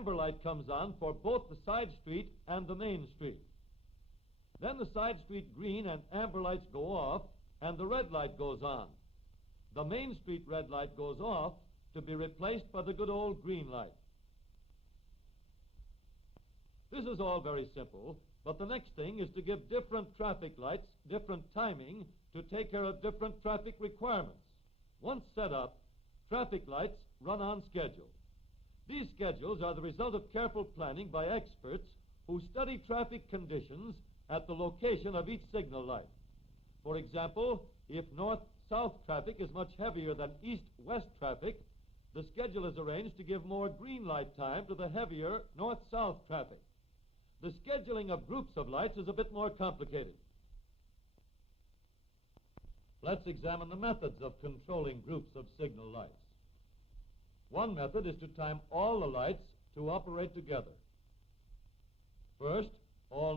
amber light comes on for both the side street and the main street. Then the side street green and amber lights go off, and the red light goes on. The main street red light goes off to be replaced by the good old green light. This is all very simple, but the next thing is to give different traffic lights different timing to take care of different traffic requirements. Once set up, traffic lights run on schedule. These schedules are the result of careful planning by experts who study traffic conditions at the location of each signal light. For example, if north-south traffic is much heavier than east-west traffic, the schedule is arranged to give more green light time to the heavier north-south traffic. The scheduling of groups of lights is a bit more complicated. Let's examine the methods of controlling groups of signal lights. One method is to time all the lights to operate together. First, all